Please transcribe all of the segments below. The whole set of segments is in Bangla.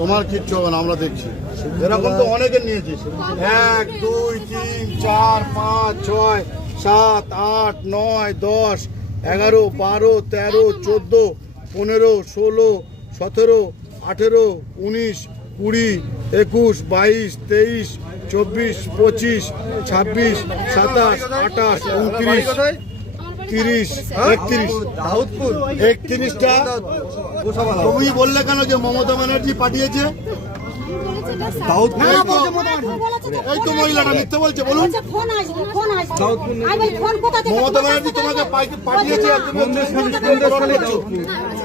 তোমার কিচ্ছু হবে না, আমরা দেখছি। এরকম তো অনেকের নিয়েছিস। 1 2 3 4 5 6 7 8 9 10 11 12 13 14 15 16 17 18 19 20 21 22 23 24 25 26 27 28 29 30 31 31টা। তুমি বললে কেন যে মমতা ব্যানার্জি পাঠিয়েছে? এই তো মহিলাটা মিথ্যে বলছে, বলুন। মমতা ব্যানার্জি তোমাকে পাঠিয়েছে,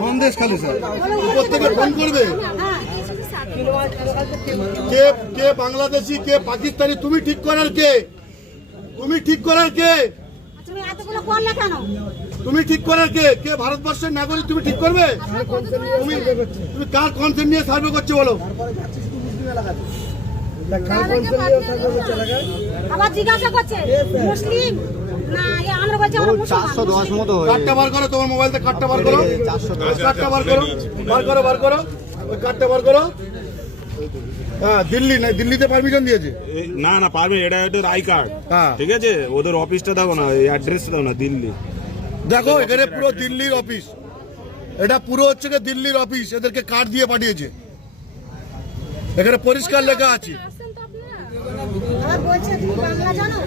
সন্দেশখালী স্যার। উপর থেকে ফোন করবে। কে কে বাংলাদেশি, কে পাকিস্তানি, তুমি ঠিক করার কে? তুমি ঠিক করার কে? তুমি ঠিক করার কে? কে ভারতবর্ষের নাগরিক, তুমি ঠিক করবে? তুমি কার কনসেন্ট নিয়ে সার্ভে করছো বলো? আবার জিজ্ঞাসা করছে মুসলিম না, আমরা বলছি আমরা মুসলমান। 410 মতো হয়। কার্ডটা বার করো, তোমার মোবাইল থেকে কার্ডটা বার করো। কার্ডটা বার করো, বার করো, বার করো, ওই কার্ডটা বার করো। হ্যাঁ, দিল্লি না, দিল্লিতে পারমিশন দিয়েছে? না না, পারবে, এটা ওদের আই কার্ড। হ্যাঁ, ঠিক আছে, ওদের অফিসটা দাও না, অ্যাড্রেসটা দাও না, দিল্লি। দেখো এখানে পুরো দিল্লির অফিস, এটা পুরো হচ্ছে দিল্লির অফিস, এদেরকে কার্ড দিয়ে পাঠিয়েছে। এখানে পরিষ্কার লেখা আছে। বলছে তুমি বাংলা জানো?